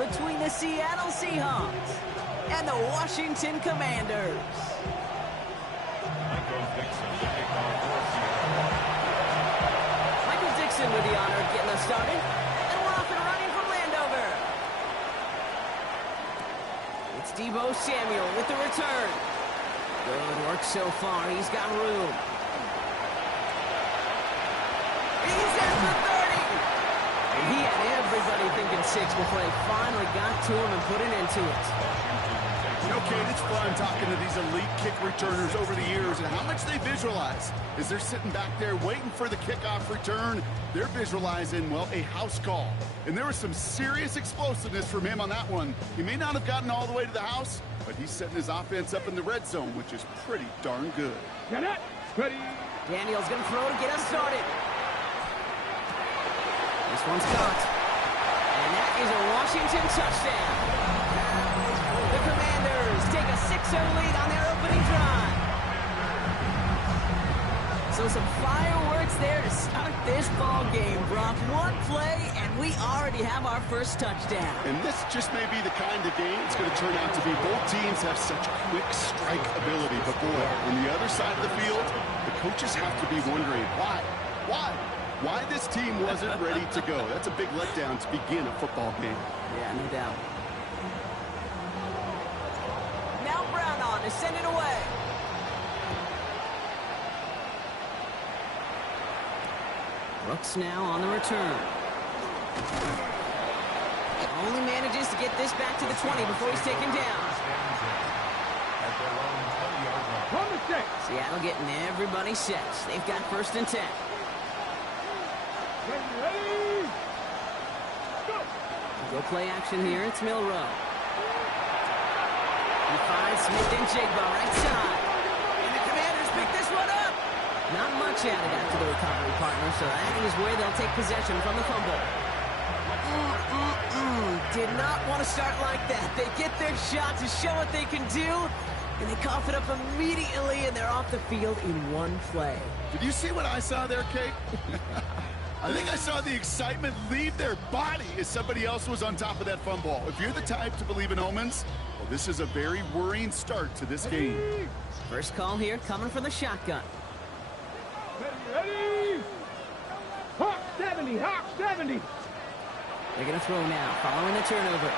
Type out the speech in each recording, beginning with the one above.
between the Seattle Seahawks and the Washington Commanders. Michael Dixon with the honor of getting us started, and we're off and running from Landover. It's Deebo Samuel with the return. Good work so far. He's got room. He's there for 30. And he had everybody thinking 6 before they finally got to him and put an end to it. You know, Kate, it's fun talking to these elite kick returners over the years and how much they visualize. As they're sitting back there waiting for the kickoff return, they're visualizing, well, a house call. And there was some serious explosiveness from him on that one. He may not have gotten all the way to the house, but he's setting his offense up in the red zone, which is pretty darn good. Get it. Ready. Daniel's going to throw to get us started. This one's caught. And that is a Washington touchdown. The Commanders take a 6-0 lead on their opening drive. So some fireworks there to start this ball game, Brock. One play, and we already have our first touchdown. And this just may be the kind of game it's going to turn out to be. Both teams have such quick strike ability. But boy, on the other side of the field, the coaches have to be wondering, why? Why this team wasn't ready to go. That's a big letdown to begin a football game. Yeah, no doubt. Now Brown on to send it away. Brooks now on the return. Only manages to get this back to the 20 before he's taken down. Seattle getting everybody set. They've got 1st and 10. Go play action here. It's Milrow. He finds Smith and Jigba right side. And the Commanders pick this one up. Not much added after the recovery, partner, so that is where they'll take possession from the fumble. Did not want to start like that. They get their shot to show what they can do, and they cough it up immediately, and they're off the field in one play. Did you see what I saw there, Kate? I think I saw the excitement leave their body as somebody else was on top of that fumble. If you're the type to believe in omens, well, this is a very worrying start to this game. First call here coming from the shotgun. Ready. Hawk 70, Hawk 70. They're going to throw now, following the turnover.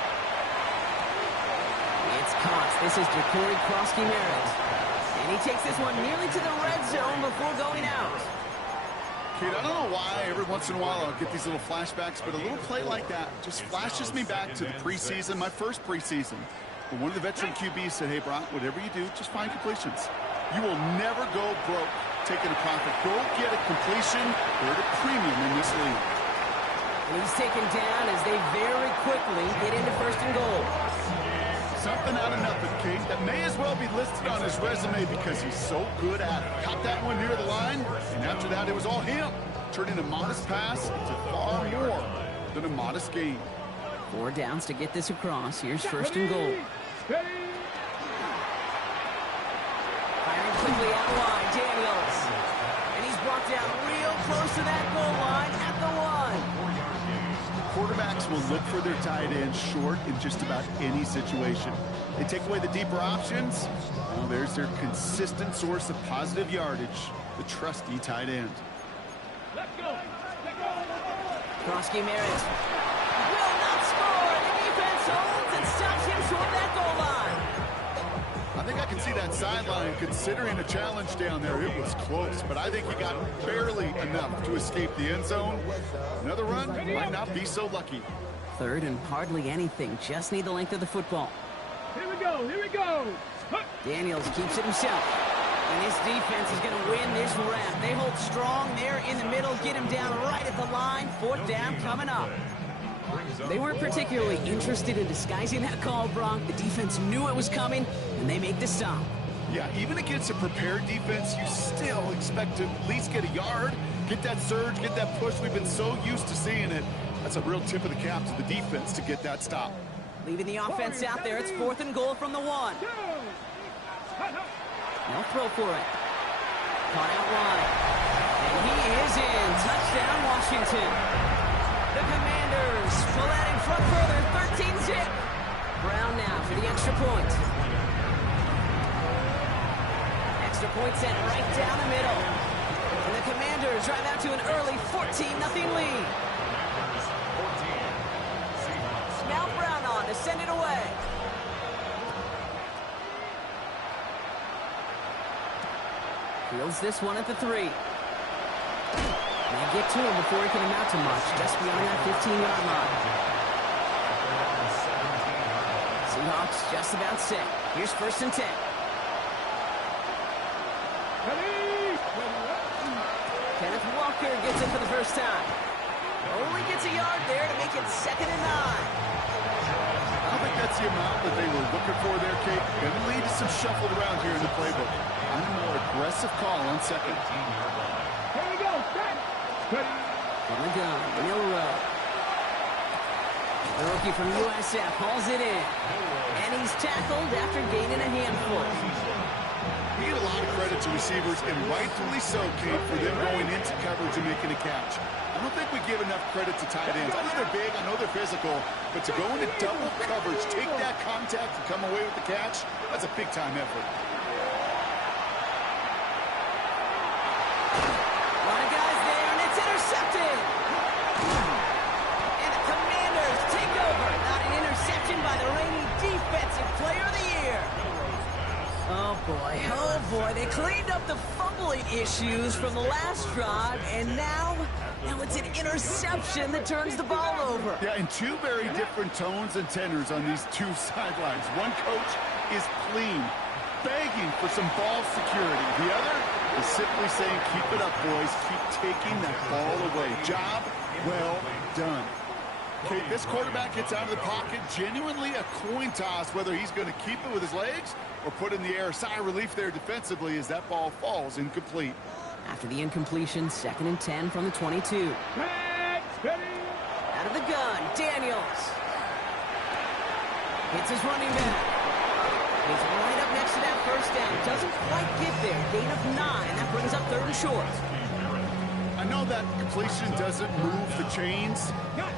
It's caught. This is Jacory Krosky-Merritt. And he takes this one nearly to the red zone before going out. Kate, I don't know why every once in a while I'll get these little flashbacks, but a little play like that just flashes me back to the preseason, my first preseason. But one of the veteran QBs said, hey, Brock, whatever you do, just find completions. You will never go broke taking a profit. Go get a completion. They're at a premium in this league. And he's taken down as they very quickly get into 1st and goal. Something out of nothing, Kate, that may as well be listed on his resume because he's so good at it. Caught that one near the line, and after that, it was all him. Turning a modest pass into far more than a modest gain. 4 downs to get this across. Here's 1st and goal. Firing quickly out wide, Daniels. And he's brought down real close to that goal line at the 1. Quarterbacks will look for their tight end short in just about any situation. They take away the deeper options. Well, there's their consistent source of positive yardage, the trusty tight end. Let's go. Krosky-Merritt will not score. The defense holds and stops him short of that goal line. I think I can see that sideline considering a challenge down there. It was close, but I think he got barely enough to escape the end zone. Another run might not be so lucky. 3rd and hardly anything. Just need the length of the football. Here we go. Here we go. Daniels keeps it himself. And this defense is going to win this rep. They hold strong there in the middle. Get him down right at the line. 4th down coming up. They weren't particularly interested in disguising that call, Brock. The defense knew it was coming, and they make the stop. Yeah, even against a prepared defense, you still expect to at least get a yard, get that surge, get that push. We've been so used to seeing it. That's a real tip of the cap to the defense to get that stop. Leaving the offense out there. It's 4th and goal from the 1. They'll throw for it. Caught out wide. And he is in. Touchdown, Washington. The Commanders pull out in front further, 13-0. extra point. Extra point sent right down the middle. And the Commanders drive out to an early 14-0 lead. Now Brown on to send it away. Fields this one at the 3. They get to him before he can amount to much, just beyond that 15-yard line. Seahawks just about set. Here's 1st and 10. Kenneth Walker gets it for the first time. Only gets a yard there to make it 2nd and 9. I don't think that's the amount that they were looking for there, Kate. Gonna lead to some shuffled around here in the playbook. I'm a more aggressive call on 2nd. Here we go. From the gun, Milrow. The rookie from USF hauls it in. And he's tackled after gaining a handful. We get a lot of credit to receivers, and rightfully so, Kate, for them going into coverage and making a catch. I don't think we give enough credit to tight ends. I know they're big, I know they're physical, but to go into double coverage, take that contact, and come away with the catch, that's a big-time effort. A lot of guys there, and it's intercepted. And the Commanders take over. Not an interception by the reigning Defensive Player of the Year. Oh boy, they cleaned up the fumbling issues from the last drive, and now it's an interception that turns the ball over. Yeah, and two very different tones and tenors on these two sidelines. One coach is clean, begging for some ball security. The other is simply saying, keep it up, boys. Keep taking that ball away. Job well done. Okay, this quarterback gets out of the pocket, genuinely a coin toss, whether he's going to keep it with his legs or put in the air. Sigh of relief there defensively as that ball falls incomplete. After the incompletion, 2nd and 10 from the 22. Out of the gun, Daniels. Hits his running back. He's right up next to that 1st down. Doesn't quite get there. Gain of 9. That brings up 3rd and short. I know that completion doesn't move the chains.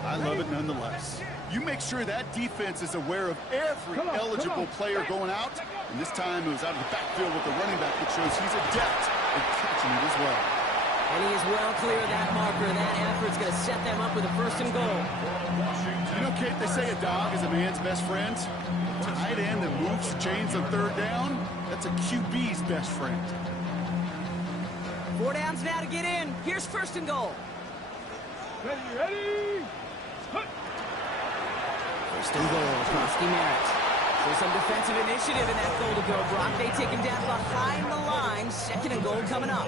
I love it nonetheless. You make sure that defense is aware of every eligible player going out. And this time it was out of the backfield with the running back that shows he's adept at catching it as well. And he is well clear of that marker. That effort's going to set them up with a 1st and goal. You know, Kate, they say a dog is a man's best friend. Tight end that moves the chains on 3rd down, that's a QB's best friend. 4 downs now to get in. Here's 1st and goal. Ready. 1st and goal, Krosky Merritt. So some defensive initiative in that goal to go, Brock. They take him down behind the line. 2nd and goal coming up.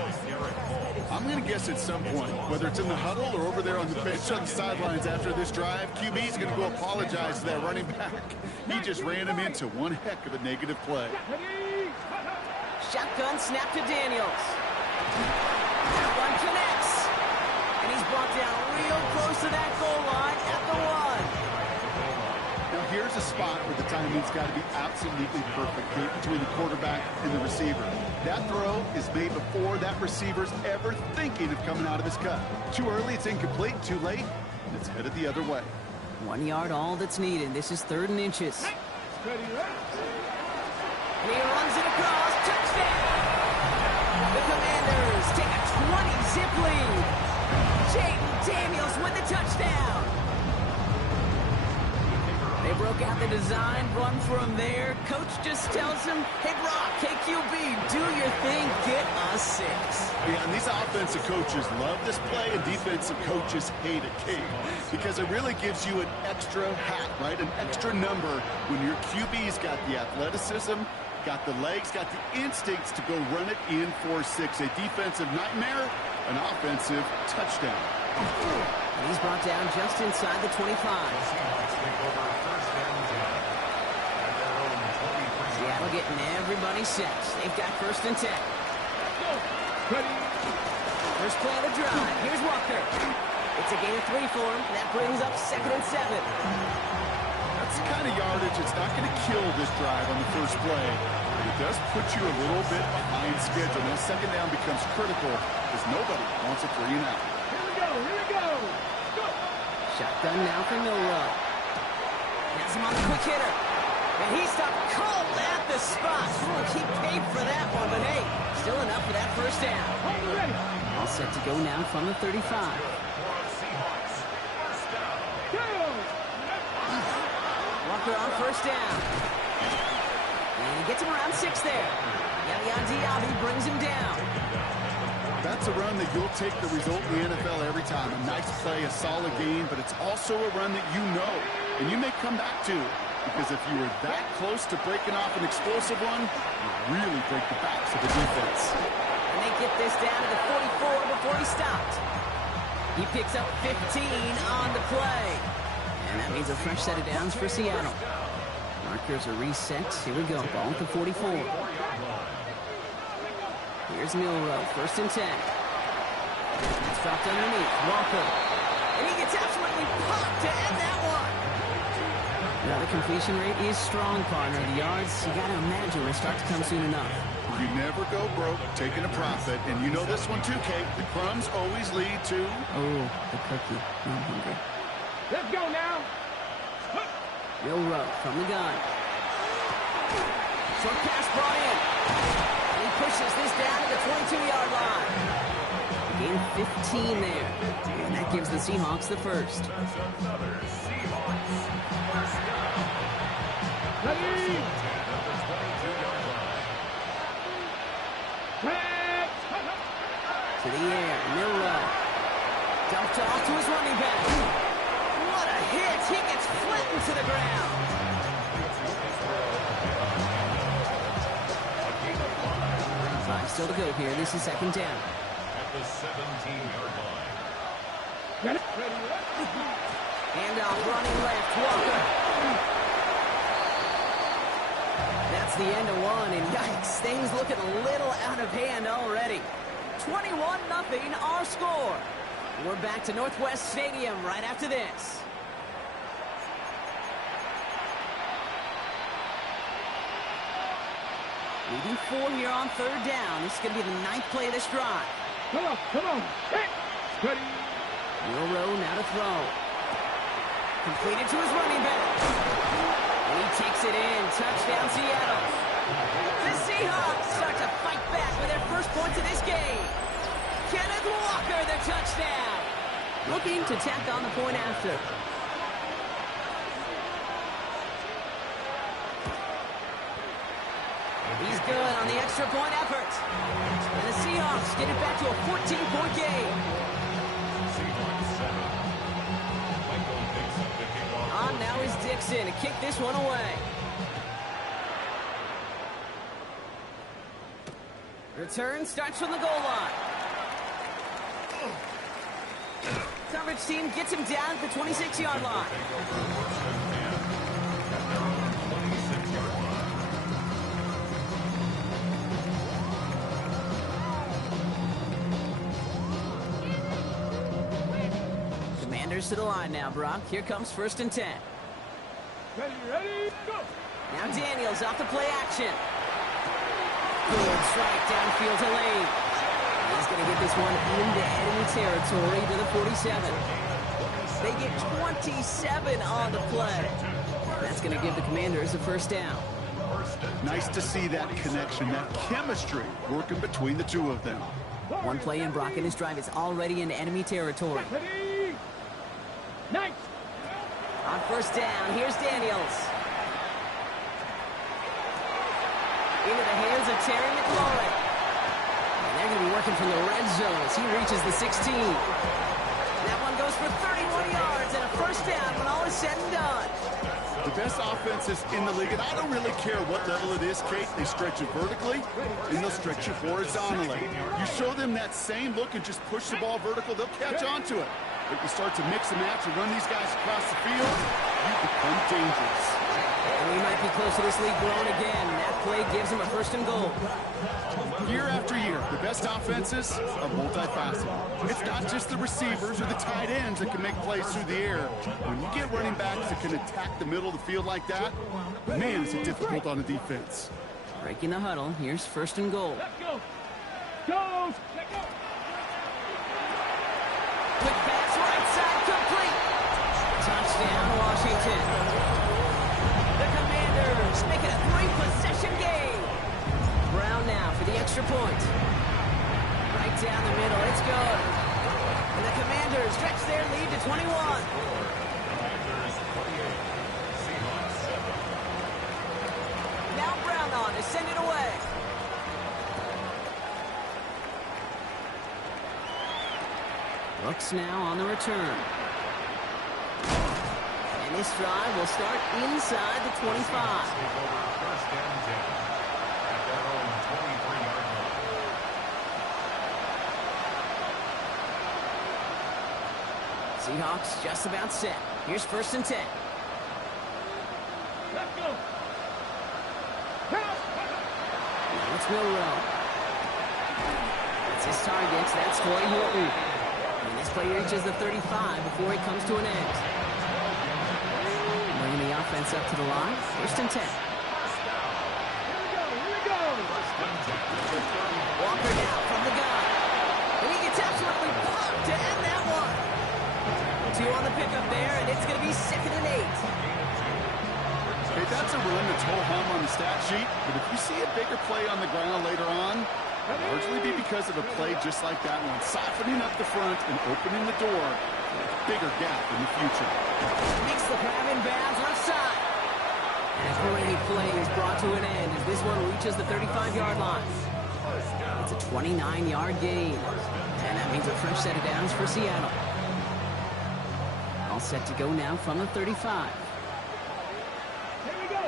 I'm going to guess at some point, whether it's in the huddle or over there on the bench on the sidelines after this drive, QB's going to go apologize to that running back. He just ran him into one heck of a negative play. Shotgun snap to Daniels. That one connects. And he's brought down real close to that goal line at the 1. Now here's a spot where the timing's got to be absolutely perfect between the quarterback and the receiver. That throw is made before that receiver's ever thinking of coming out of his cut. Too early, it's incomplete. Too late, and it's headed the other way. 1 yard, all that's needed. This is 3rd and inches. And he runs it across. Touchdown! The Commanders take a 20-zip lead. Jaden Daniels with the touchdown. They broke out the design run for him there. Coach just tells him, hey, Brock, KQB, do your thing, get us 6. Yeah, and these offensive coaches love this play, and defensive coaches hate it, Kate, because it really gives you an extra hat, right? An extra number when your QB's got the athleticism, got the legs, got the instincts to go run it in for 6. A defensive nightmare, an offensive touchdown. And he's brought down just inside the 25. Seattle getting everybody set. They've got 1st and 10. First play of the drive. Here's Walker. It's a gain of 3 for him. That brings up 2nd and 7. That's the kind of yardage it's not going to kill this drive on the first play. But it does put you a little bit behind schedule. Now 2nd down becomes critical because nobody wants a 3 and out. Here we go. Shotgun now for Milrow. Has him on the quick hitter. And he stopped cold at the spot. He paid for that one, but hey, still enough for that first down. All set to go now from the 35. Walker on first down. And he gets him around 6 there. Yaya Diaby brings him down. That's a run that you'll take the result in the NFL every time. A nice play, a solid game, but it's also a run that you know and you may come back to. Because if you were that close to breaking off an explosive one, you really break the backs of the defense. And they get this down to the 44 before he stopped. He picks up 15 on the play. And that means a fresh set of downs for Seattle. Markers are reset. Here we go. Ball at the 44. Here's Milrow. First and 10. It's dropped underneath. Walker. And he gets absolutely popped to end that one. Now the completion rate is strong, partner. The yards, you got to imagine, will start to come soon enough. You never go broke taking a profit. And you know this one too, Kate. The crumbs always lead to... Oh, the cookie. I'm hungry. Let's go now. Milrow from the gun. Short pass brought in. And he pushes this down to the 22-yard line. Gain 15 there. And that gives the Seahawks the first. Ready. To the air, Milrow. Dumped off to his running back. What a hit! He gets flattened to the ground. 5 still to go here. This is second down. At the 17-yard line. Handoff running left. Walker. That's the end of one, and yikes, things looking a little out of hand already. 21-0 our score. We're back to Northwest Stadium right after this. Leading 4 here on third down. This is going to be the 9th play of this drive. Come on. Hey. Ready. Milrow now to throw. Completed to his running back. And he takes it in. Touchdown, Seattle. The Seahawks start to fight back with their first points of this game. Kenneth Walker, the touchdown. Looking to tack on the point after. He's good on the extra point effort. And the Seahawks get it back to a 14-point game. On now is Dixon to kick this one away. Return starts from the goal line. Coverage team gets him down at the 26-yard line. Commanders to the line now, Brock. Here comes first and 10. Ready, go. Now Daniels off the play action. Good strike downfield to Lane. He's going to get this one into enemy territory to the 47. They get 27 on the play. That's going to give the Commanders a first down. Nice to see that connection, that chemistry working between the two of them. One play in, Brock, and his drive is already into enemy territory. Ready. Nice. On first down, here's Daniels. Into the hands of Terry McLaurin. And they're going to be working from the red zone as he reaches the 16. That one goes for 31 yards and a first down when all is said and done. The best offenses in the league, and I don't really care what level it is, Kate. They stretch it vertically, and they'll stretch it horizontally. You show them that same look and just push the ball vertical, they'll catch on to it. If you start to mix and match and run these guys across the field, you become dangerous. And we might be close to this league growing again. That play gives them a first and goal. Year after year, the best offenses are multifaceted. It's not just the receivers or the tight ends that can make plays through the air. When you get running backs that can attack the middle of the field like that, man, is it difficult on the defense. Breaking the huddle. Here's first and goal. Let's go. Go. Let's go. Quick pass right side complete. Touchdown, Washington. The Commanders Commanders stretch their lead to 21. Commanders 28, Seahawks 7. Now Brown on to send it away. Brooks now on the return. And this drive will start inside the 25. Take over first and 10 at their own 23-yard line. Seahawks just about set. Here's first and 10. Let's go. Now it's Milrow. That's his targets. That's Toy Horton. And this play reaches the 35 before he comes to an end. Bringing the offense up to the line. First and 10. Here we go. Walker now from the gun. And he gets absolutely blocked to end that one. 2 on the pickup there, and it's going to be 2nd and 8. Hey, that's a run that's ho-hum on the stat sheet, but if you see a bigger play on the ground later on, it'll largely be because of a play just like that one, softening up the front and opening the door for a bigger gap in the future. Makes the grab in bounds left side. And a great play is brought to an end as this one reaches the 35-yard line. It's a 29-yard gain, and that means a fresh set of downs for Seattle. All set to go now from the 35. Here we go.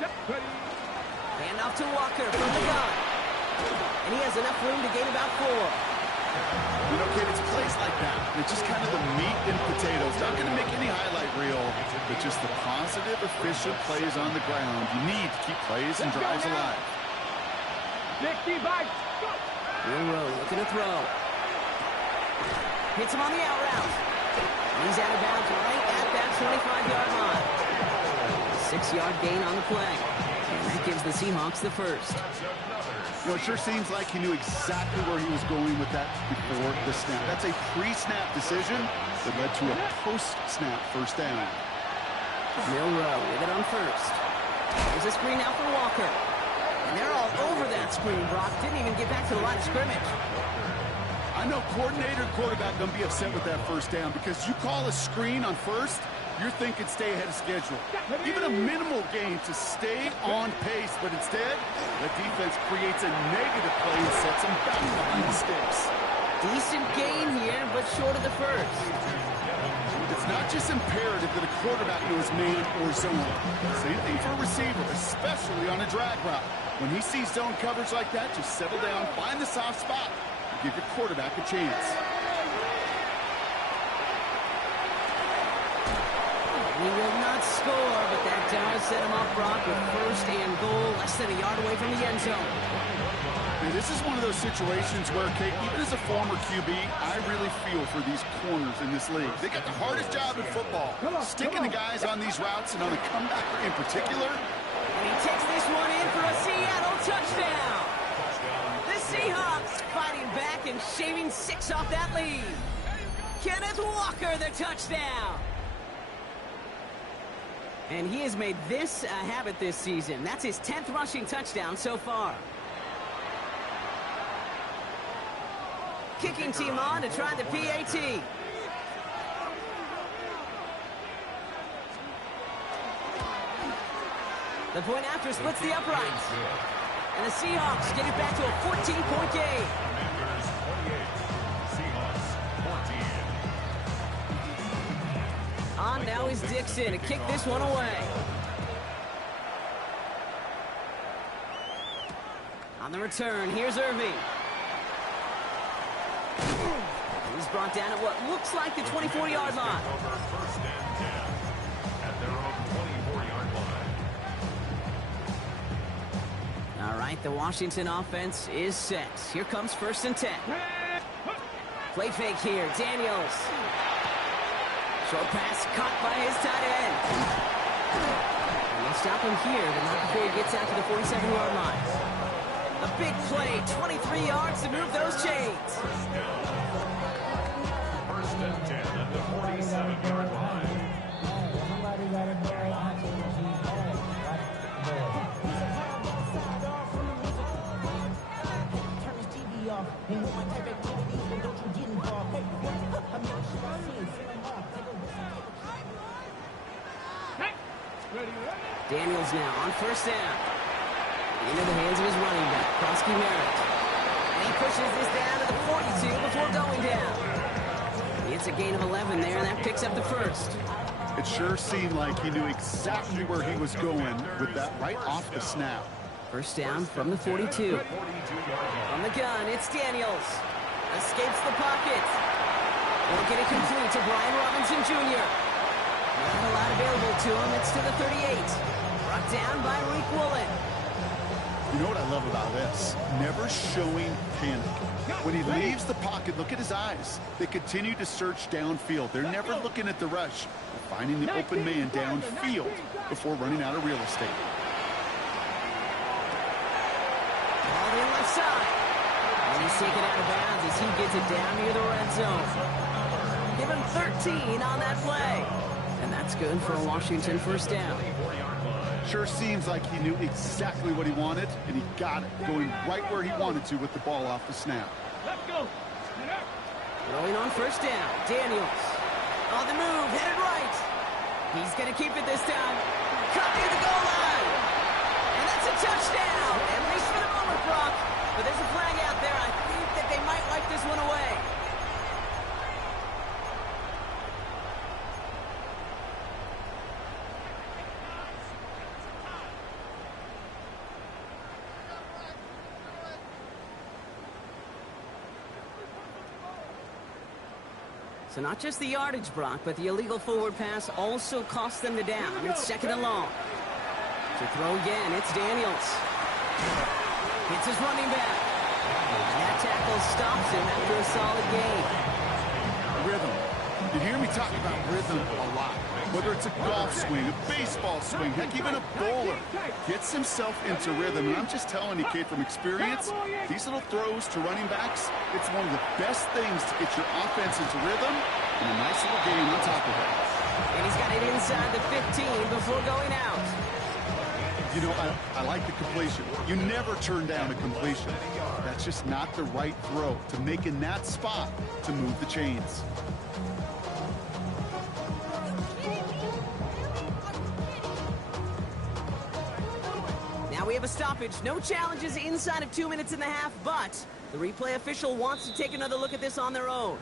Set. Ready. Hand off to Walker from the gun. And he has enough room to gain about 4. You know, kid, it's plays like that. It's just kind of the meat and potatoes. Not going to make any highlight reel, but just the positive, efficient plays on the ground. You need to keep plays and drives alive. 60 bites. Go. Milrow looking to throw. Hits him on the out route. He's out of bounds right at that 25-yard line. 6-yard gain on the play. And that gives the Seahawks the first. You know, it sure seems like he knew exactly where he was going with that before the snap. That's a pre-snap decision that led to a post-snap first down. Milrow with it on first. There's a screen out for Walker. And they're all over that screen, Brock. Didn't even get back to the line of scrimmage. I know coordinator and quarterback don't be upset with that first down because you call a screen on first, you're thinking stay ahead of schedule. Even a minimal gain to stay on pace, but instead, the defense creates a negative play and sets them back behind the sticks. Decent gain here, but short of the first. It's not just imperative that a quarterback knows man or zone. Same thing for a receiver, especially on a drag route. When he sees zone coverage like that, just settle down, find the soft spot, and give your quarterback a chance. He will not score, but that does set him up, Brock, with first and goal, less than a yard away from the end zone. And this is one of those situations where, Kate, even as a former QB, I really feel for these corners in this league. They got the hardest job in football, sticking the guys on these routes and on the comebacker in particular. And he takes this one in for a Seattle touchdown. The Seahawks fighting back and shaving 6 off that lead. Kenneth Walker, the touchdown. And he has made this a habit this season. That's his 10th rushing touchdown so far. Kicking team on to try the PAT. The point after splits the uprights. And the Seahawks get it back to a 14-point game. Commanders 28, Seahawks 14. On now is Dixon to kick this one away. On the return, here's Irving. He's brought down at what looks like the 24-yard line. Over first and 10 at their own 24-yard line. All right, the Washington offense is set. Here comes first and 10. Play fake here, Daniels. Short pass caught by his tight end. And they'll stop him here, but not before he gets out to the 47-yard line. A big play, 23 yards to move those chains. First and 10 at the 47-yard line. Turn this TV off. Ain't no my type activity, so don't you get involved. Daniels now on first down. Into the hands of his running back, Krosky Merritt. And he pushes this down to the 42 before going down. It's a gain of 11 there, and that picks up the first. It sure seemed like he knew exactly where he was going with that right off the snap. First down from the 42. From the gun, it's Daniels. Escapes the pocket. Won't get it complete to Brian Robinson Jr. Not a lot available to him. It's to the 38. Brought down by Reek Woolen. You know what I love about this? Never showing panic. When he leaves the pocket, look at his eyes. They continue to search downfield. They're never looking at the rush. They're finding the open man downfield before running out of real estate. Ball in left side. And he's taken out of bounds as he gets it down near the red zone. Give him 13 on that play. And that's good for a Washington first down. Sure seems like he knew exactly what he wanted, and he got it, going right where he wanted to with the ball off the snap. Let's go. Throwing on first down, Daniels. On the move, headed right. He's going to keep it this time. Cut near the goal line. And that's a touchdown, at least for the moment, Brock. But there's a flag out there. I think that they might wipe this one away. So not just the yardage, Brock, but the illegal forward pass also cost them the down. It's second and long. To throw again, it's Daniels. Hits his running back. And that tackle stops him after a solid gain. Rhythm. You hear me talk about rhythm a lot. Whether it's a golf swing, a baseball swing, heck, even a bowler gets himself into rhythm. And I'm just telling you, kid, from experience, these little throws to running backs, it's one of the best things to get your offense into rhythm and a nice little game on top of it. And he's got it inside the 15 before going out. You know, I like the completion. You never turn down a completion. That's just not the right throw to make in that spot to move the chains. Now we have a stoppage. No challenges inside of 2 minutes and a half, but the replay official wants to take another look at this on their own.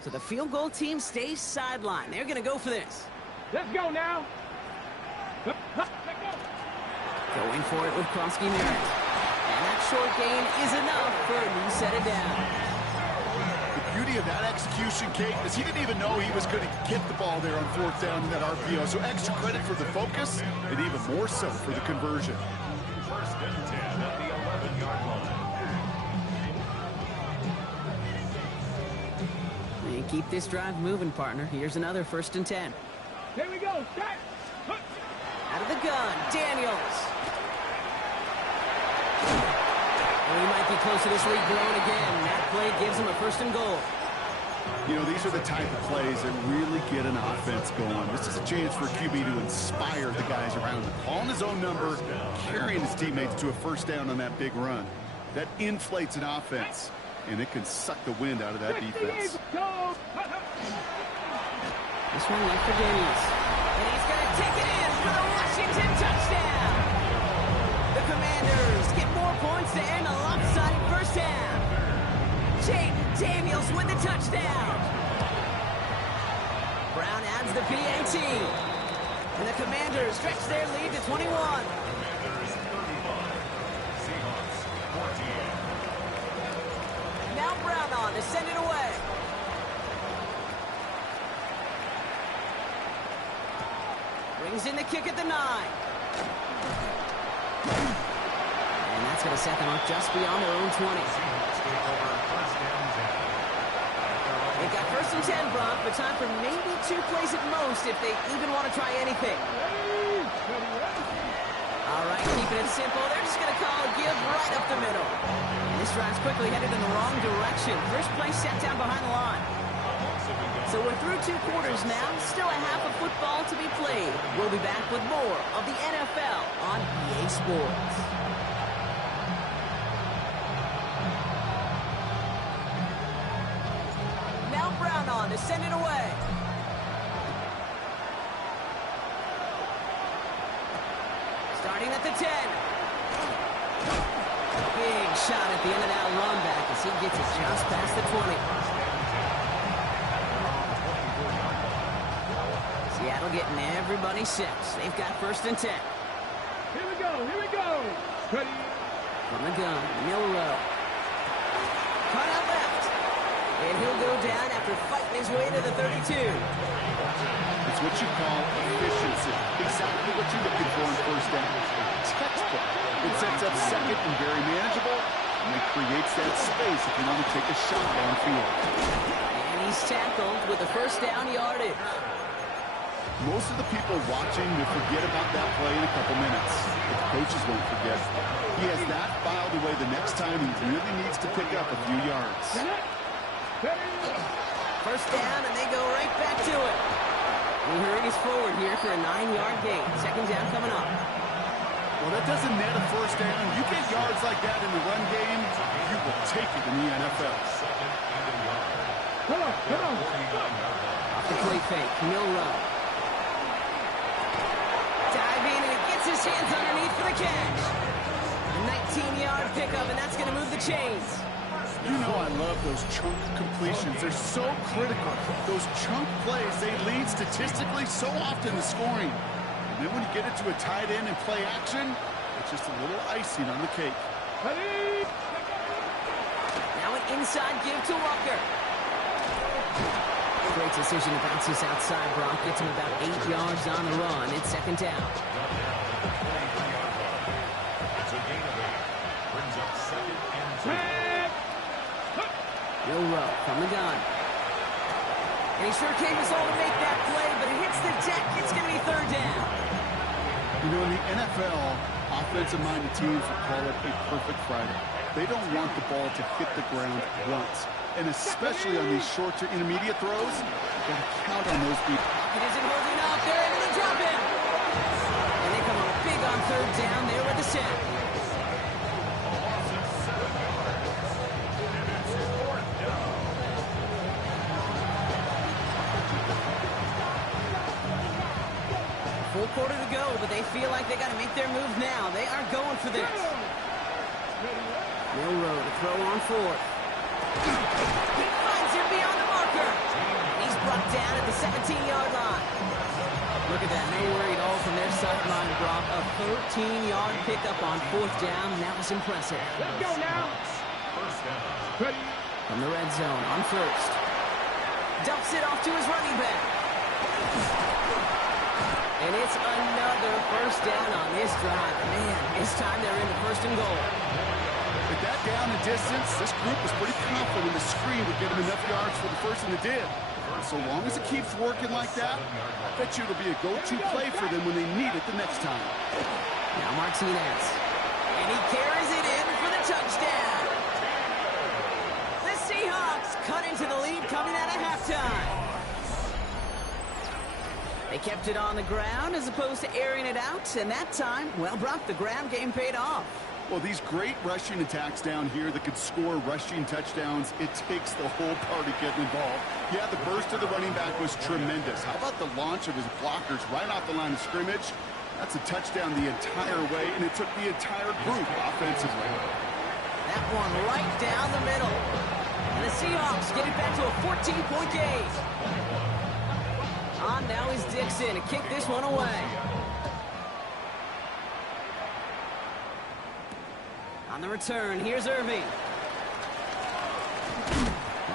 So the field goal team stays sidelined. They're going to go for this. Let's go now. Going for it with Krosky Merritt. And that short gain is enough for a new set it down. The beauty of that execution, Kate, is he didn't even know he was going to get the ball there on fourth down in that RPO. So extra credit for the focus and even more so for the conversion. First and 10 at the 11-yard line. And keep this drive moving, partner. Here's another first and 10. Here we go. Start. Out of the gun, Daniels. And he might be close to this lead blown again. That play gives him a first and goal. You know, these are the type of plays that really get an offense going. This is a chance for a QB to inspire the guys around him. Calling his own number, carrying his teammates to a first down on that big run. That inflates an offense, and it can suck the wind out of that defense. This one left for Daniels. And he's going to take it in for the Washington touchdown. The Commanders get more points to end a lopsided first half. Jaden Daniels with the touchdown. Brown adds the PAT. And the Commanders stretch their lead to 21. Commanders 35. Seahawks 14. Now Brown on to send it away. Brings in the kick at the 9. And that's going to set them up just beyond their own 20. Seahawks take over first and 10. They've got first and 10, Brock, but time for maybe 2 plays at most if they even want to try anything. All right, keeping it simple. They're just going to call a give right up the middle. And this drive's quickly headed in the wrong direction. First play set down behind the line. Also begun So we're through 2 quarters now. Still a half of football to be played. We'll be back with more of the NFL on EA Sports. Now Brown on to send it away. Starting at the 10. Big shot at the end of that run back as he gets it just past the 20. Seattle getting everybody set. They've got 1st and 10. Here we go, here we go. Ready. From the gun, Milrow. Cut out left. And he'll go down after fighting his way to the 32. It's what you call efficiency. Exactly what you're looking for in 1st down. Textbook. It sets up 2nd and very manageable, and it creates that space if you want to take a shot downfield. And he's tackled with the 1st down yardage. Most of the people watching will forget about that play in a couple minutes. But the coaches won't forget. He has that filed away the next time he really needs to pick up a few yards. 1st down, and they go right back to it. He hurries forward here for a 9-yard gain. 2nd down coming up. Well, that doesn't net a 1st down. You get yards like that in the run game, you will take it in the NFL. Come on, come on. Off the play fake, Milrow. Diving, and it gets his hands underneath for the catch. A 19-yard pickup, and that's going to move the chains. You know I love those chunk completions. They're so critical. Those chunk plays, they lead statistically so often to scoring. And then when you get it to a tight end and play action, it's just a little icing on the cake. Ready. Now an inside give to Walker. Great decision to bounce this outside. Brock gets him about 8 yards on the run. It's 2nd down. It's a gain of 8. Brings up 2nd and 2. Milrow from the gun. And he sure came his all to make that play, but it hits the deck. It's going to be 3rd down. You know, in the NFL, offensive-minded teams will call it a perfect Friday. They don't want the ball to hit the ground once. And especially on these short to intermediate throws, you've got to count on those people. It isn't holding up. They're able to drop him. And they come up big on 3rd down there with the sack. Full quarter to go, but they feel like they got to make their move now. They are going for this. Milrow to throw on 4th. He finds him beyond the marker. He's brought down at the 17-yard line. Look at that. No worry at all from their sideline, Brock. A 13-yard pickup on 4th down. That was impressive. Let's go now. 1st down. Ready. From the red zone on 1st. Dumps it off to his running back. And it's another 1st down on this drive. Man, this time they're into 1st and goal. With that down and distance, this group was pretty confident the screen would get them enough yards for the 1st, and it did. So long as it keeps working like that, I bet you it'll be a go-to play for them when they need it the next time. Now Martinez. And he carries it in for the touchdown. The Seahawks cut into the lead coming out of halftime. They kept it on the ground as opposed to airing it out, and that time, well, Brock, the ground game paid off. Well, these great rushing attacks down here that could score rushing touchdowns, it takes the whole party getting involved. Yeah, the burst of the running back was tremendous. How about the launch of his blockers right off the line of scrimmage? That's a touchdown the entire way, and it took the entire group offensively. That one right down the middle. And the Seahawks get it back to a 14-point game. On now is Dixon to kick this one away. On the return, here's Irving.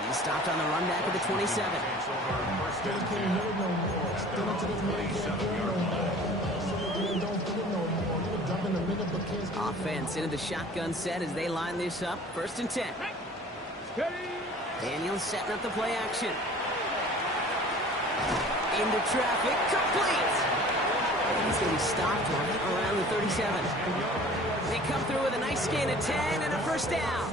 He's stopped on the run back of the 27. Offense into the shotgun set as they line this up. 1st and 10. Daniels setting up the play action. Into traffic, complete. And he's going to be stopped right around the the 37. They come through with a nice gain of 10 and a first down.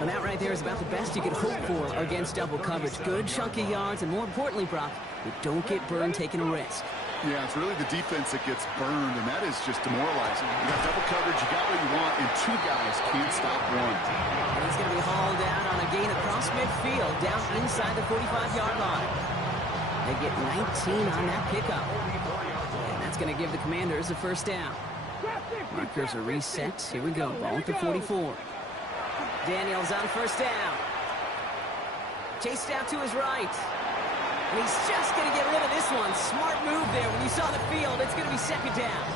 And that right there is about the best you could hope for against double coverage. Good chunky yards, and more importantly, Brock, you don't get burned taking a risk. Yeah, it's really the defense that gets burned, and that is just demoralizing. You got double coverage, you got what you want, and two guys can't stop one. And he's going to be hauled down on a gain across midfield, down inside the 45-yard line. They get 19 on that pickup. And that's going to give the Commanders a first down. Markers are reset. Here we go. Ball at the 44. Daniels on first down. Chased out to his right. And he's just going to get rid of this one. Smart move there. When you saw the field, it's going to be second down.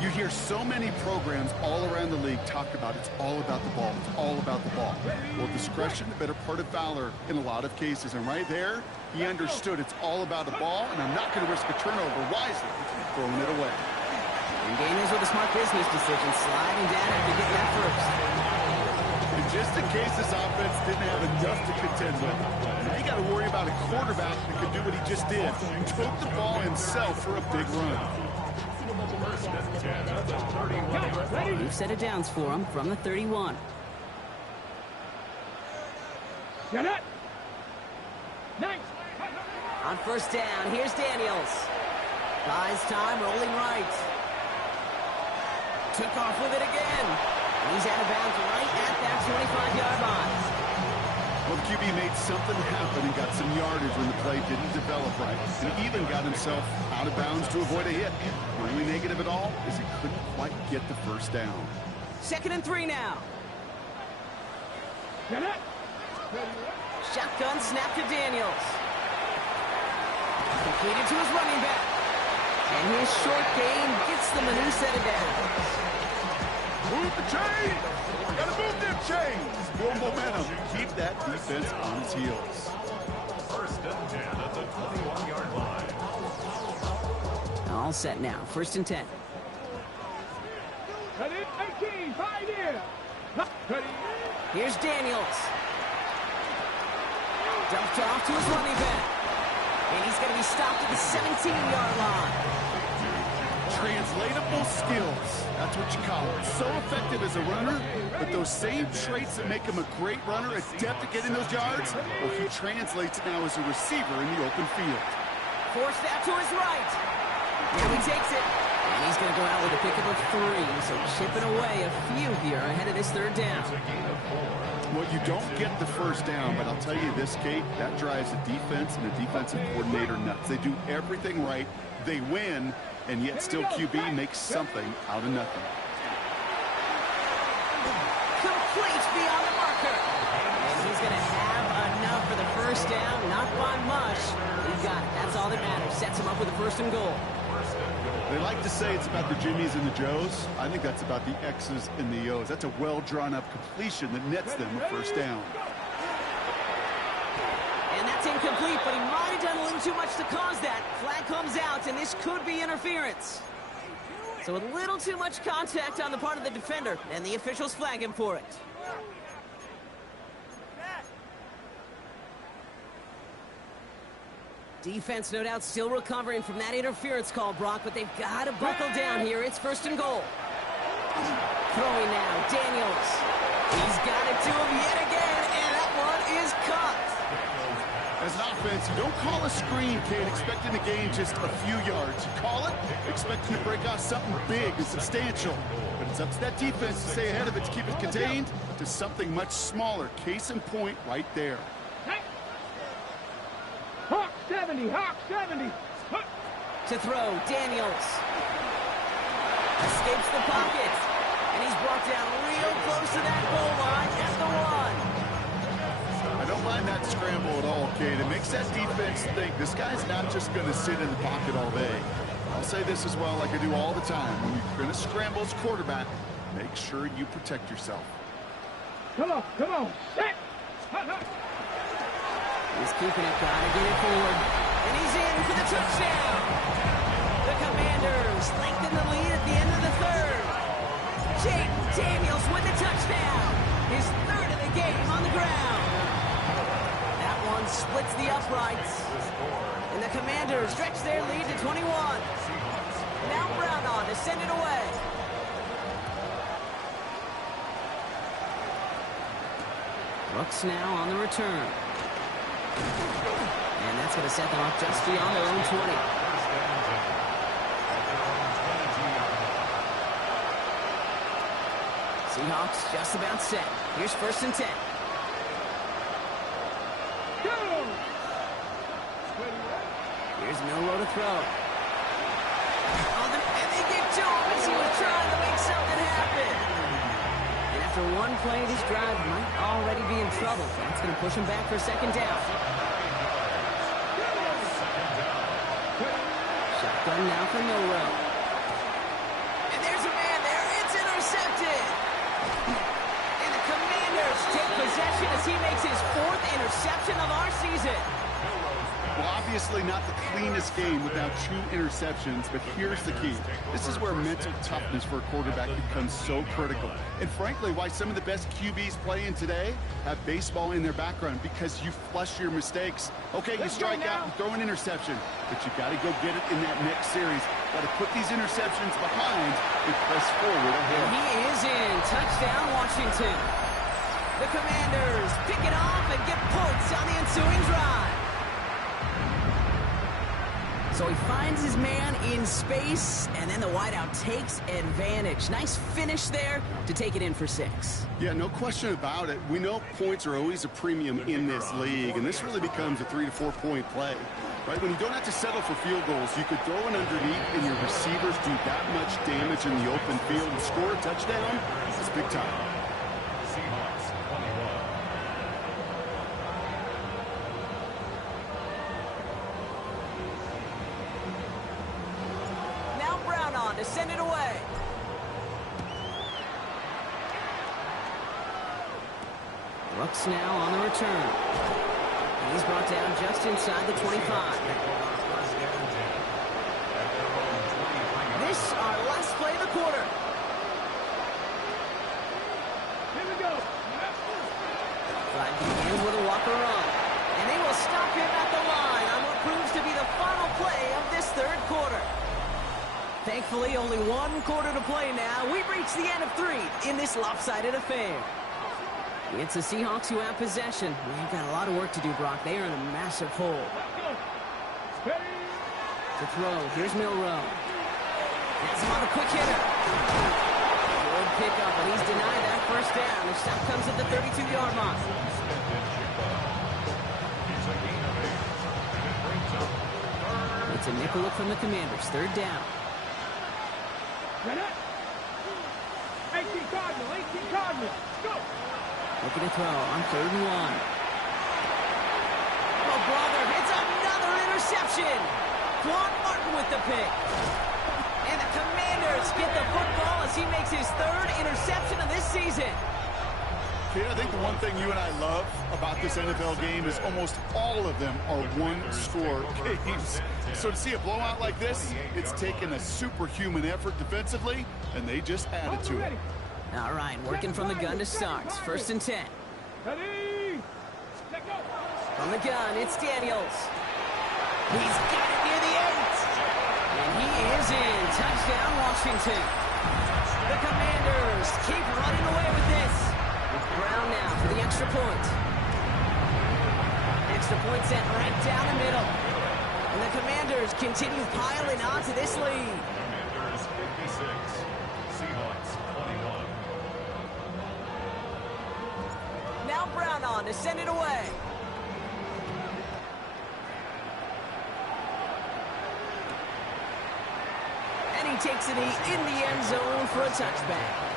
You hear so many programs all around the league talk about it's all about the ball. It's all about the ball. Well, discretion, the better part of valor in a lot of cases. And right there, he understood it's all about the ball, and I'm not going to risk a turnover wisely, throwing it away. And Daniels with a smart business decision, sliding down after getting that first. And just in case this offense didn't have enough to contend with, now you got to worry about a quarterback that could do what he just did. Took the ball himself for a big run. We've set it downs for him from the 31. Get it. Nice. On first down, here's Daniels. Buys time, rolling right. Took off with it again. And he's out of bounds right at that 25-yard line. Well, the QB made something happen and got some yardage when the play didn't develop right. And even got himself out of bounds to avoid a hit. The only negative at all is he couldn't quite get the first down. 2nd and 3 now. Get it. Shotgun snap to Daniels. Completed to his running back. And his short gain gets them a new set of downs. Move the chains! Gotta move them chains! Build momentum. Keep that defense on its heels. 1st and 10 at the 21-yard line. All set now. 1st and 10. Ready, 18, 5 here. Ready. Here's Daniels. Dumped off to his running back. And he's going to be stopped at the 17-yard line. Translatable skills. That's what you call it. So effective as a runner, but those same traits that make him a great runner, adept at getting those yards, well, he translates now as a receiver in the open field. Forced out to his right. Now he takes it. And he's going to go out with a pickup of 3. So chipping away a few here ahead of this 3rd down. Well, you don't get the first down, but I'll tell you this, Kate, that drives the defense and the defensive coordinator nuts. They do everything right. They win, and yet still QB makes something out of nothing. Complete beyond the marker. And he's going to have enough for the first down. Not by much. He's got it. That's all that matters. Sets him up with a 1st and goal. They like to say it's about the Jimmies and the Joes. I think that's about the X's and the O's. That's a well-drawn-up completion that nets them a first down. And that's incomplete, but he might have done a little too much to cause that. Flag comes out, and this could be interference. So a little too much contact on the part of the defender, and the officials flag him for it. Defense, no doubt, still recovering from that interference call, Brock, but they've got to buckle down here. It's 1st and goal. Throwing now, Daniels. He's got it to him yet again, and that one is caught. As an offense, you don't call a screen, Kate, expecting to gain just a few yards. You call it expecting to break off something big and substantial. But it's up to that defense to stay ahead of it, to keep it contained to something much smaller. Case in point right there. Hawk 70, Hawk 70. To throw, Daniels. Escapes the pocket. And he's brought down real close to that goal line at the 1. I don't mind that scramble at all, Kate. It makes that defense think this guy's not just going to sit in the pocket all day. I'll say this as well, like I do all the time. When you're going to scramble as quarterback, make sure you protect yourself. Come on, come on. Set. He's keeping it, gotta get it forward. And he's in for the touchdown. The Commanders lengthen the lead at the end of the 3rd. Jaden Daniels with the touchdown. His 3rd of the game on the ground. That one splits the uprights. And the Commanders stretch their lead to 21. Now Brown on to send it away. Brooks now on the return. And that's going to set them up just beyond their own 20. Seahawks just about set. Here's 1st and 10. Here's Milroe to throw. Oh, and they get to him as he was trying to make something happen. And after one play, this drive might already be in trouble. That's going to push him back for 2nd down. Shotgun now for Milroe. And there's a man there. It's intercepted. And the Commanders take possession as he makes his 4th interception of our season. Well, obviously not the cleanest game without 2 interceptions, but here's the key. This is where mental toughness for a quarterback becomes so critical. And frankly, why some of the best QBs playing today have baseball in their background, because you flush your mistakes. Okay, you strike out and throw an interception, but you got to go get it in that next series. Got to put these interceptions behind and press forward ahead. He is in. Touchdown, Washington. The Commanders pick it off and get points on the ensuing drive. So he finds his man in space, and then the wideout takes advantage. Nice finish there to take it in for 6. Yeah, no question about it. We know points are always a premium in this league, and this really becomes a 3 to 4 point play. Right, when you don't have to settle for field goals, you could throw it underneath, and your receivers do that much damage in the open field and score a touchdown. It's big time. To send it away. Brooks now on the return. And he's brought down just inside the 25. This our last play of the quarter. Here we go. Flag begins with a Walker run. And they will stop him at the line on what proves to be the final play of this 3rd quarter. Thankfully, only 1 quarter to play now. We've reached the end of 3 in this lopsided affair. It's the Seahawks who have possession. They've got a lot of work to do, Brock. They are in a massive hole. To throw, here's Milroe. Gets him on the quick hitter. Good pickup, but he's denied that 1st down. The stop comes at the 32-yard line. It's a nickel look from the Commanders. 3rd down. 18 Cardinal, go! Looking to throw on 3rd and 1. Oh, brother, it's another interception. Quan Martin with the pick. And the Commanders get the football as he makes his 3rd interception of this season. I think the one thing you and I love about this NFL game is almost all of them are one-score games. So to see a blowout like this, it's taken a superhuman effort defensively, and they just added to it. All right, working from the gun to start. 1st and 10. From the gun, it's Daniels. He's got it near the 8. And he is in. Touchdown, Washington. The Commanders keep running away with this. Brown now for the extra point. Extra point set right down the middle. And the Commanders continue piling on to this lead. Commanders 56, Seahawks 21. Now Brown on to send it away. And he takes it in the end zone for a touchback.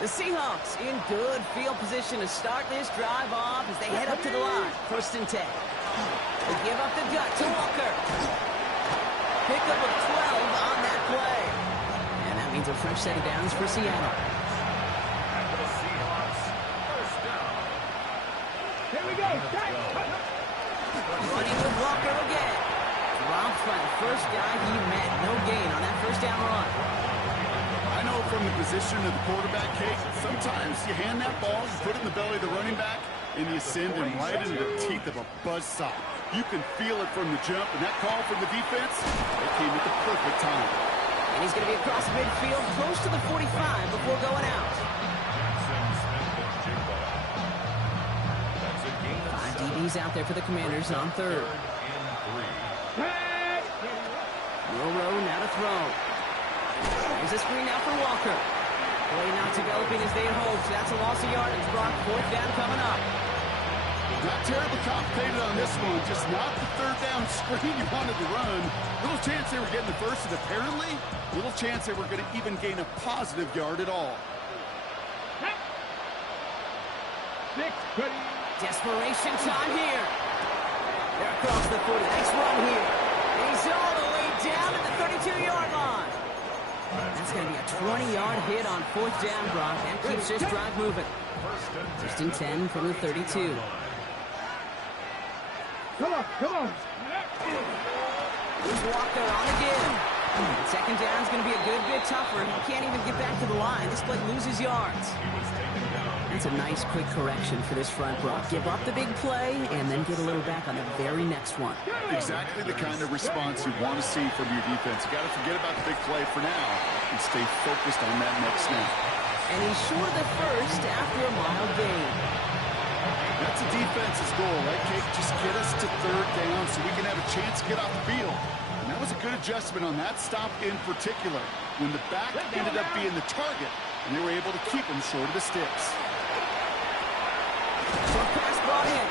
The Seahawks in good field position to start this drive off as they head up to the line. 1st and 10. They give up the gut to Walker. Pick up of 12 on that play. And that means a fresh set of downs for Seattle. And the Seahawks, 1st down. Here we go. Running with Walker again. Dropped by the first guy he met. No gain on that 1st down run. I know from the position of the quarterback, Kate, sometimes you hand that ball, you put it in the belly of the running back, and you send him right into the teeth of a buzzsaw. You can feel it from the jump, and that call from the defense, it came at the perfect time. And he's going to be across midfield, close to the 45 before going out. Five DBs out there for the Commanders on third. Row now to throw. There's a screen now for Walker. Play not developing as they had hoped. That's a loss of yardage. Brock, fourth down coming up. Not terribly complicated on this one. Just not the third down screen you wanted to run. Little chance they were getting the first, and apparently, little chance they were going to even gain a positive yard at all. Desperation time here. They're across the 40. Nice run here. And he's all the way down at the 32-yard line. That's going to be a 20-yard hit on fourth down, Brock. That keeps this drive moving. First and 10 from the 32. Come on. Here's Walker on again. Second down is going to be a good bit tougher. He can't even get back to the line. This play loses yards. That's a nice quick correction for this front, Brock. Give up the big play and then get a little back on the very next one. Exactly the kind of response you want to see from your defense. You got to forget about the big play for now and stay focused on that next snap. And he's short of the first after a mild gain. That's a defense's goal, right, Kate? Just get us to third down so we can have a chance to get off the field. And that was a good adjustment on that stop in particular, when the back ended up being the target, and they were able to keep him short of the sticks. Short pass brought in.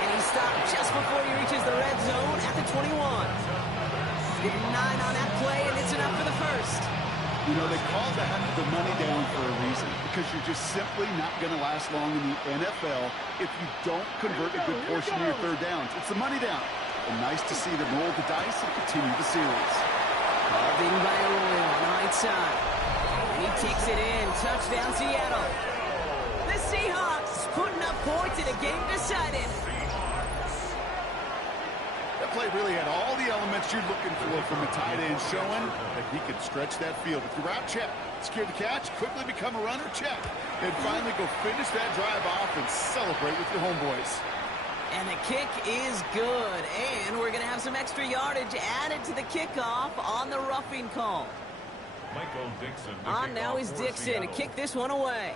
And he stopped just before he reaches the red zone at the 21. Give him 9 on that play, and it's enough for the first. You know, they call that the money down for a reason, because you're just simply not going to last long in the NFL if you don't convert a good portion of your third downs. It's the money down. And nice to see them roll the dice and continue the series. Carving by Arroyo on the right side. And he takes it in. Touchdown, Seattle. The Seahawks putting up points in a game decided. That play really had all the elements you're looking for from a tight end, showing that he could stretch that field. If you're out, check. Secure the catch, quickly become a runner, check. And finally go finish that drive off and celebrate with your homeboys. And the kick is good. And we're going to have some extra yardage added to the kickoff on the roughing call. Michael Dixon. On now is Dixon to kick this one away.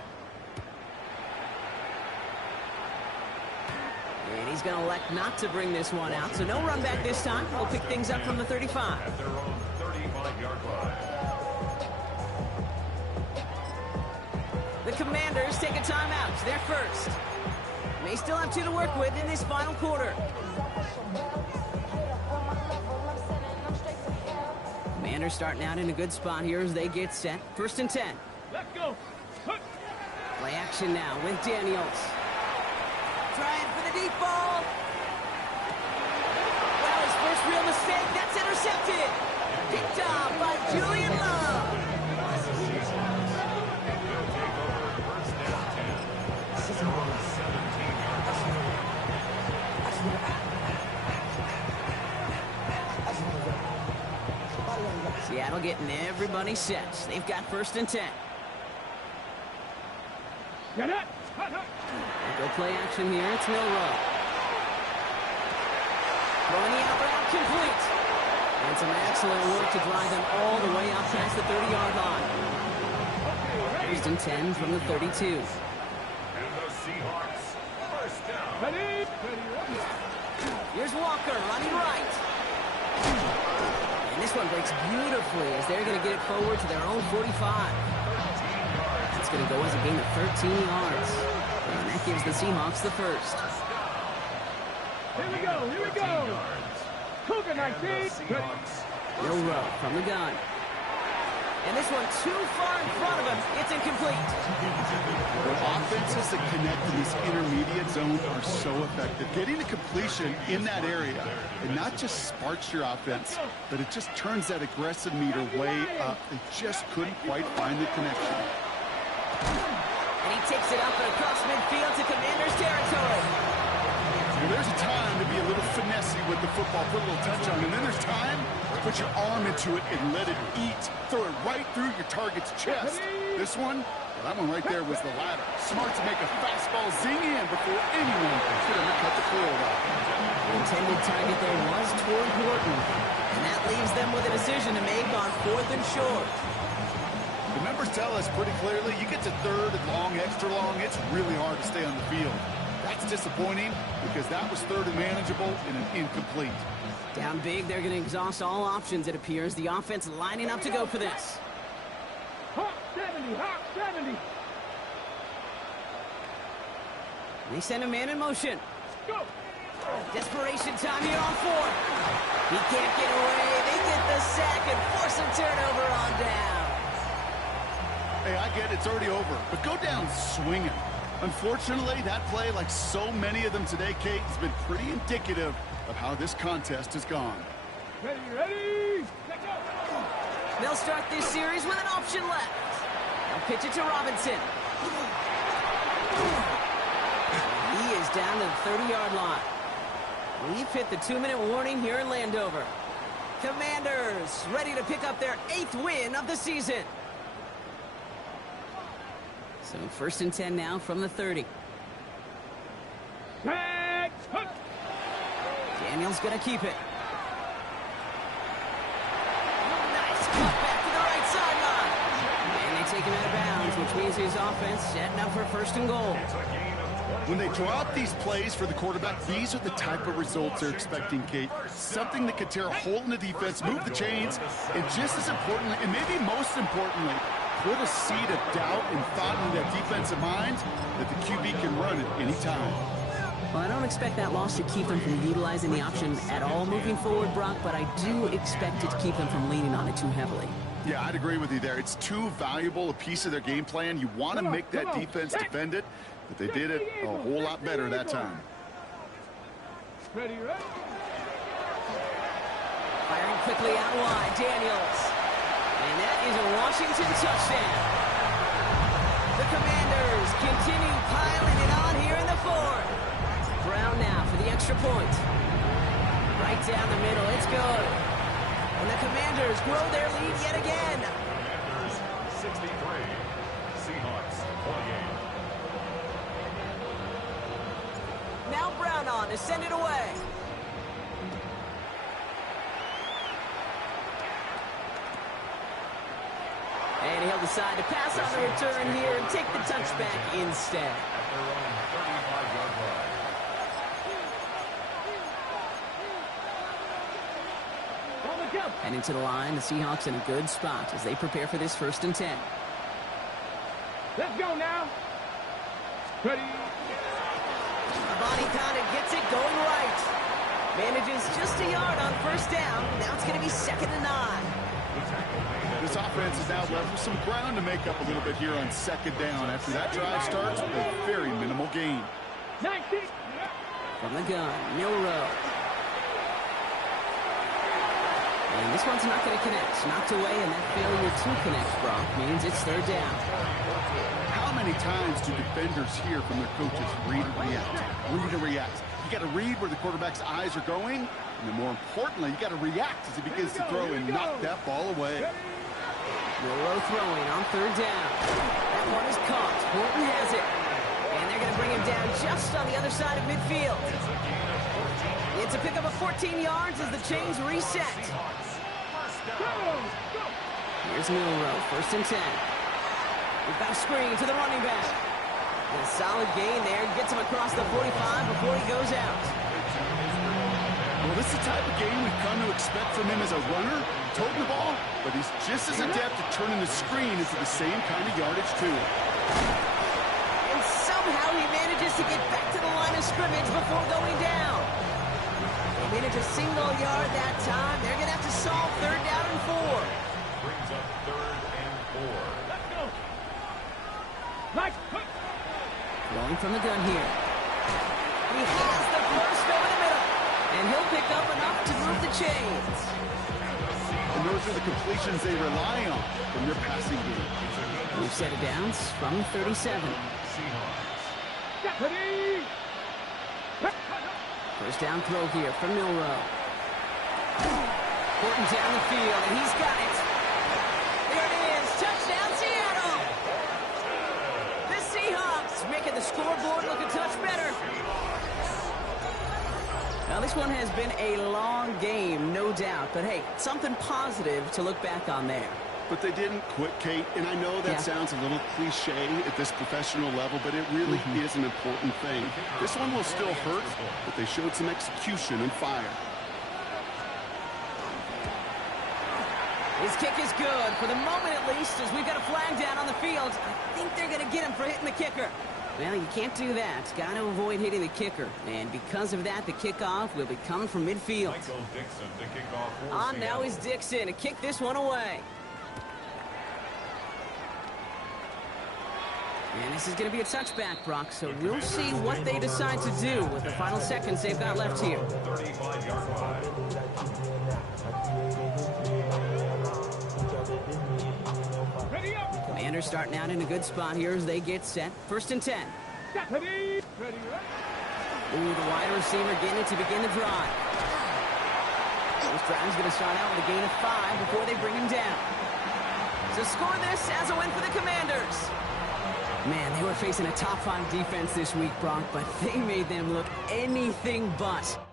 And he's going to elect not to bring this one out. So no run back this time. We'll pick things up from the 35. At their own 35-yard line. The Commanders take a timeout. They're first. They still have 2 to work with in this final quarter. Commanders starting out in a good spot here as they get set. First and 10. Let's go. Play action now with Daniels. Trying for the deep ball. Well, his first real mistake. That's intercepted. Picked off by Julian Love. Seattle getting everybody set. They've got first and 10. Get it. Go play action here. It's Milrow. Throwing the out route complete. And some excellent work to drive them all the way out past the 30-yard line. First and 10 from the 32. And the Seahawks first down. Ready. Here's Walker running right. And this one breaks beautifully as they're going to get it forward to their own 45. It's going to go as a gain of 13 yards. And that gives the Seahawks the first. Here we go. Cougar 19. Milrow from the gun. And this one too far in front of him. It's incomplete. The offenses that connect in this intermediate zone are so effective. Getting a completion in that area, it not just sparks your offense, but it just turns that aggressive meter way up. They just couldn't quite find the connection. And he takes it up and across midfield to Commanders territory. Well, there's a time to be a little finessey with the football, put a little touch on, and then there's time to put your arm into it and let it eat. Throw it right through your target's chest. This one, well, that one right there was the latter. Smart to make a fastball zing in before anyone could undercut the field. The intended target there was toward Horton, and that leaves them with a decision to make on 4th and short. The numbers tell us pretty clearly, you get to 3rd and long, extra long, it's really hard to stay on the field. That's disappointing because that was 3rd and manageable and an incomplete. Down big, they're going to exhaust all options, it appears. The offense lining up to go for this. Hawk 70, Hawk 70. They send a man in motion. Go. Desperation time here on 4th. He can't get away. They get the sack and force a turnover on down. Hey, I get it's already over, but go down swinging. Unfortunately, that play, like so many of them today, Kate, has been pretty indicative of how this contest has gone. Ready, ready. Let's go. They'll start this series with an option left. They'll pitch it to Robinson. He is down to the 30-yard line. We've hit the 2-minute warning here in Landover. Commanders ready to pick up their 8th win of the season. So 1st and 10 now from the 30. Tag. Hook. Daniel's going to keep it. Nice cut back to the right sideline. And they take him out of bounds, which means his offense setting up for 1st and goal. When they draw up these plays for the quarterback, these are the type of results they're expecting, Kate. Something that could tear a hole in the defense, move the chains, and just as importantly, and maybe most importantly, put a seed of doubt and thought into that defensive mind that the QB can run at any time. Well, I don't expect that loss to keep them from utilizing the option at all moving forward, Brock, but I do expect it to keep them from leaning on it too heavily. Yeah, I'd agree with you there. It's too valuable a piece of their game plan. You want to make that defense defend it, but they did it a whole lot better that time. Ready, ready. Firing quickly out wide, Daniels. And that is a Washington touchdown. The Commanders continue piling it on here in the 4th. Brown now for the extra point. Right down the middle, it's good. And the Commanders grow their lead yet again. Commanders 63, Seahawks 28. Now Brown on to send it away. And he'll decide to pass on the return here and take the touchback instead. At their own 35-yard line. On the jump. And into the line, the Seahawks in a good spot as they prepare for this 1st and 10. Let's go now. Ready. A body pounded, gets it going right. Manages just a yard on 1st down. Now it's going to be 2nd and 9. This offense is now left with some ground to make up a little bit here on 2nd down after that drive starts with a very minimal gain. 19. From the gun, Milrow. And this one's not going to connect. Knocked away, and that failure to connect, Brock, means it's 3rd down. How many times do defenders hear from their coaches, read and react, read and react? You got to read where the quarterback's eyes are going, and then more importantly, you got to react as he begins to throw and knock that ball away. Milrow throwing on 3rd down. That one is caught. Horton has it. And they're going to bring him down just on the other side of midfield. It's a pickup of 14 yards as the chains reset. Here's Milrow, 1st and 10. We've got a screen to the running back. And a solid gain there. Gets him across the 45 before he goes out. Well, this is the type of game we've come to expect from him as a runner, toting the ball, but he's just as adept at turning the screen into the same kind of yardage, too. And somehow he manages to get back to the line of scrimmage before going down. They manage a single yard that time. They're going to have to solve 3rd down and 4. Brings up 3rd and 4. Let's go. Nice. Rolling from the gun here. He has the first over the middle. And he'll pick up enough to move the chains. And those are the completions they rely on from their passing game. We've set it down from 37. Ready. 1st down throw here from Milrow. Horton down the field, and he's got it. There it is. Touchdown, Seattle. The Seahawks making the scoreboard look a touch better. Now, this one has been a long game, no doubt. But, hey, something positive to look back on there. But they didn't quit, Kate, and I know that sounds a little cliche at this professional level, but it really is an important thing. This one will still hurt, but they showed some execution and fire. His kick is good, for the moment at least, as we've got a flag down on the field. I think they're going to get him for hitting the kicker. Well, you can't do that. Got to avoid hitting the kicker. And because of that, the kickoff will be coming from midfield. Michael Dixon, the kickoff for On now Seattle. is Dixon to kick this one away. And this is going to be a touchback, Brock, so we'll see what they decide to do with the final seconds they've got left here. 35-yard line. Ready up. Commanders starting out in a good spot here as they get set. 1st and 10. Ready. Ready. Ooh, the wide receiver getting it to begin the drive. This drive's going to start out with a gain of 5 before they bring him down. So score this as a win for the Commanders. Man, they were facing a top 5 defense this week, Brock, but they made them look anything but.